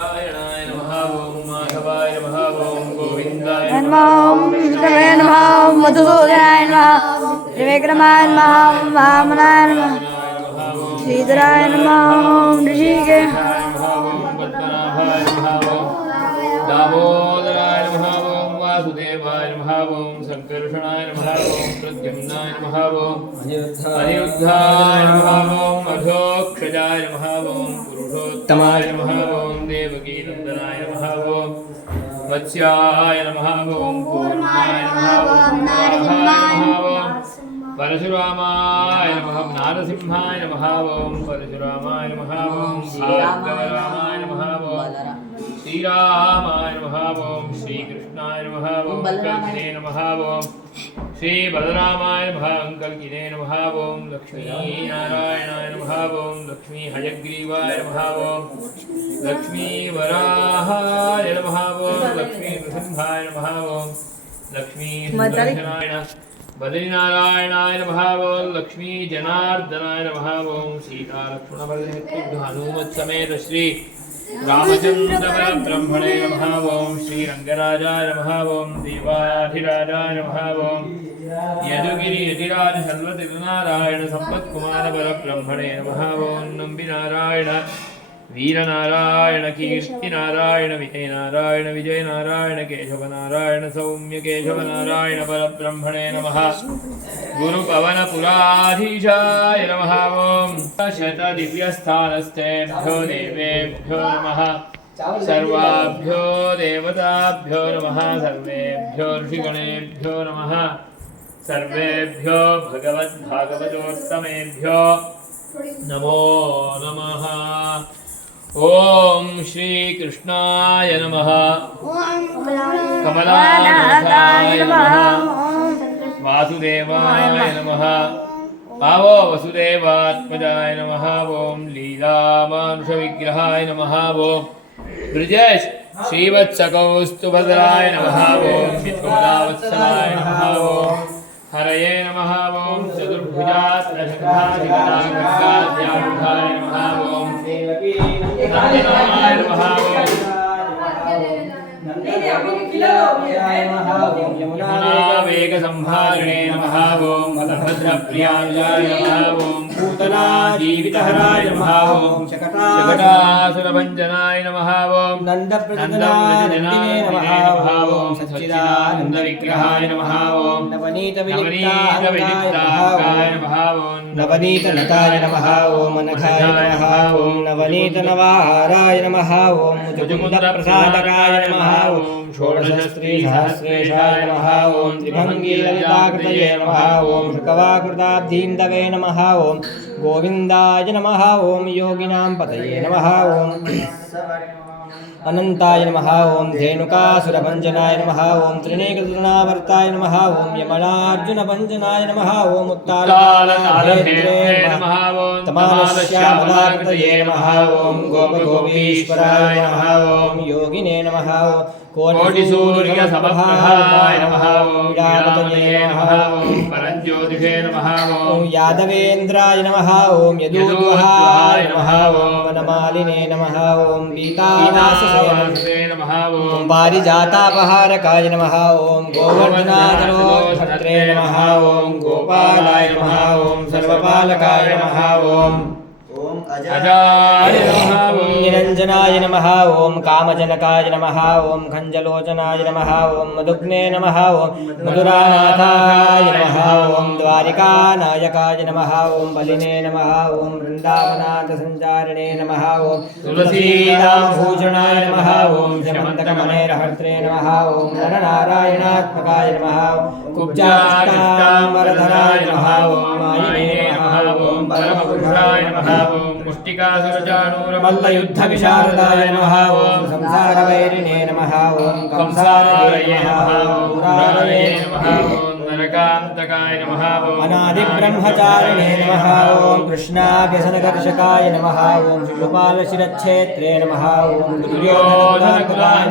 नारायणाय नमः ओम माधवाय नमः ओम गोविन्दाय नमः ओम विष्णवे नमः ओम मधुसूदनाय नमः त्रिविक्रमाय नमः ओम वामनाय नमः श्रीधराय नमः ओम ऋषिकेशाय पद्मनाभाय नमः ओम दामोदराय नमः ओम वासुदेवाय नमः ओम संकर्षणाय नमः ओम प्रद्युम्नाय नमः ओम अनिरुद्धाय नमः ओम अधोक्षजाय नमः ओम पुरुषोत्तमाय नमः ओम देवकीनन्दनाय नमः ओम वत्स्याय नमः ओम पूर्णाय नमः ओम नारायणाय नमः ओम परशुरामाय नमः नारसिंहाय नमः ओम परशुरामाय नमः ओम भार्गवरामाय नमः ओम श्रीरामाय नमः ओम श्रीकृष्णाय नमः ओम कल्किने नमः ओम श्री बलरामाय नमः कल्किने नमः ओम लक्ष्मीनारायणाय नमः ओम लक्ष्मी हयग्रीवाय नमः ओम लक्ष्मी वराहाय नमः ओम लक्ष्मी नृसिंहाय नमः ओम लक्ष्मी सुदर्शनाय बद्रीनारायणाय नमः ओम लक्ष्मी जनार्दनाय नमः ओम सीतालक्ष्मण हनुमत् समेत श्री रामचंद्र ब्रह्मणे नमः ओम श्री रंगराजाय नमः ओम देवाधिराजाय नमः ओम यदुगिरि यतिराज सर्वतिरुनारायण संपत्कुमार परब्रह्मणे नमः ओम नंबिनारायण वीरनारायण कीर्तिनारायण विजयनारायण विजयनारायण केशवनारायण सौम्य केशवनारायण परब्रह्मणे नमः गुरुपवनपुराधीशाय नमः ओम शतदिव्यस्थानस्थेभ्यो देवेभ्यो नमः सर्वाभ्यो देवताभ्यो नमः सर्वेभ्यो ऋषिगणेभ्यो नमः सर्वेभ्यो भगवद्भागवतोत्तमेभ्यो नमो नमः। ओम श्री कृष्णाय नमः कमलानाथाय नमः वासुदेवाय नमः पावो वसुदेवात्मजाय नमः ओम लीलामानुषविग्रहाय नमः ओम ब्रजेश श्रीवत्सकौस्तुभद्राय नमः ओम विष्णुदावत्सलाय नमः ओम हरये नमः ओम चतुर्भुजात्मशङ्खाधिगणाय नमः ओम नंदनाय नमः ओम यमुनावेगसंहारिणे नमः ओम बलभद्रप्रियाय नमः ओम पूतना जीवितहराय नमः ओम शकटासुरभञ्जनाय नमः ओम नन्दप्रजनाय नमः ओम सच्चिदानन्दविग्रहाय नमः ओम नवनीतविलिप्ताय नमः ओम नवनीतलताय नमः ओम अनघाय नमः ओम नवनीतनवाहाराय नमः ओम मुकुन्दप्रसादकाय नमः ओम षोडशस्त्रीसहस्रेशाय नमः ओम त्रिभङ्गीललिताकृतये नमः ओम शुकवाकृताब्धीन्दवे नमः ओम गोविन्दाय नमः ओम योगिनां पतये नमः ओम अनंताय नमः ओम धेनुकासुरभञ्जनाय नमः ओम त्रिनेत्रतृणावर्ताय नमः ओम यमनार्जुनभञ्जनाय नमः ओम उत्तालकालनेत्रे नमः ओम तमालश्यामलाकृतये नमः ओम गोपगोपीश्वराय नमः ओम योगिने नमः ओम कोटिसूर्यसमप्रभाय नमः ओम विरापतये नमः ओम परञ्ज्योतिषे नमः ओम यादवेन्द्राय नमः ओम यदूद्वहाय नमः ओम वनमालिने नमः ओम पीतावाससे नमः ओम पारिजातापहारकाय नमः ओम गोवर्धनाधरोद्धत्रे नमः ओम गोपालाय नमः ओम सर्वपालकाय नमः ओम अजाय नमः ओम निरञ्जनाय नमः ओम कामजनकाय नमः ओम खञ्जलोचनाय नमः ओम मधुग्ने नमः ओम मधुरानाथाय नमः ओम द्वारिकानायकाय नमः ओम बलिने नमः ओम वृन्दावनाथसञ्चारिणे नमः ओम तुलसीदाम्भूषणाय नमः ओम शमन्तकमनेरहर्त्रे नमः ओम नरनारायणात्मकाय नमः कुब्जाष्टाम्बरधराय नमः ओम मायिने नमः ओम परमपुरुषाय नमः ओम मुष्टिकासुरचाणूरमल्लयुद्धविशारदाय नमः ओम संसारवैरिणे नमः ओम कंसारये नमः ओम मुरारये नमः ओम नरकान्तकाय नमः ॐ अनादिब्रह्मचारिणे नमः ॐ कृष्णाव्यसनकर्षकाय नमः ॐ शिशुपालशिरच्छेत्रे नमः ॐ दुर्योधनकुलाय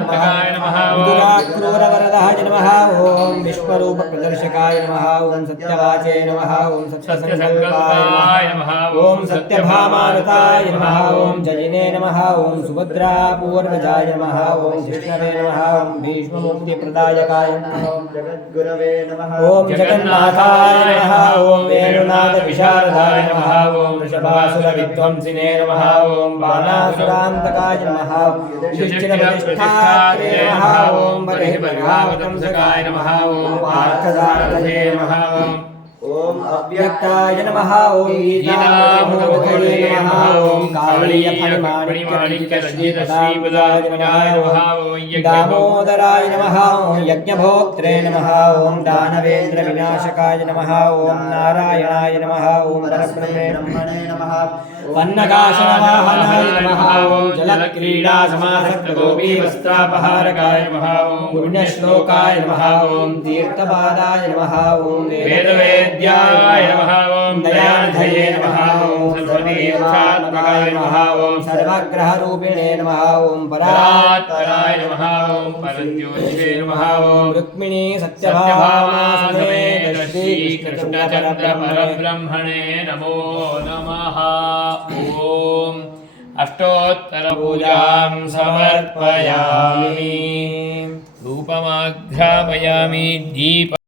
नमः विदुराक्रूरवरदाय नमः ॐ विश्वरूपप्रदर्शकाय नमः ॐ सत्यवाचे नमः ॐ सत्यसङ्कल्पाय नमः ॐ सत्यभामारताय नमः ॐ जयिने नमः ॐ सुभद्रापूर्वजाय नमः ॐ कृष्णवे नमः ॐ भीष्ममुक्तिप्रदायकाय नमः ॐ जगद्गुरवे नमः ॐ जगन्नाथाय नमः ॐ वेणुनाथविशारदाय नमः ॐ वृषभासुरविध्वंसिने नमः ॐ बाणासुरान्तकाय नमः युधिष्ठिरवसिष्ठात्रे नमः ॐ बलिर्बलावतंसकाय नमः ॐ पार्थसारथये नमः ॐ अव्यक्ताय नमः ॐ गीतामृतमुखये नमः ॐ कालीयफणिमाणिक्यरञ्जितश्रीपदाय नमः ॐ दामोदराय नमः ॐ यज्ञभोक्त्रे नमः ॐ दानवेन्द्रविनाशकाय नमः ॐ नारायणाय नमः ॐ परब्रह्मणे नमः वन्नकाशनवाहनाय नमः ॐ जलक्रीडासमासक्तगोपीवस्त्रापहारकाय नमः ॐ पुण्यश्लोकाय नमः ॐ तीर्थपादाय नमः ॐ वेदवेद्याय नमः ॐ दयानिधये नमः ॐ सर्वतीर्थात्मकाय नमः ॐ सर्वग्रहरूपिणे नमः ॐ परात्पराय नमः ॐ परज्योतिषे नमः ॐ रुक्मिणी सत्यभामासमेत श्रीकृष्णचन्द्रपरब्रह्मणे नमो नमः ॐ अष्टोत्तरपूजां समर्पयामि धूपमाघ्रापयामि दीप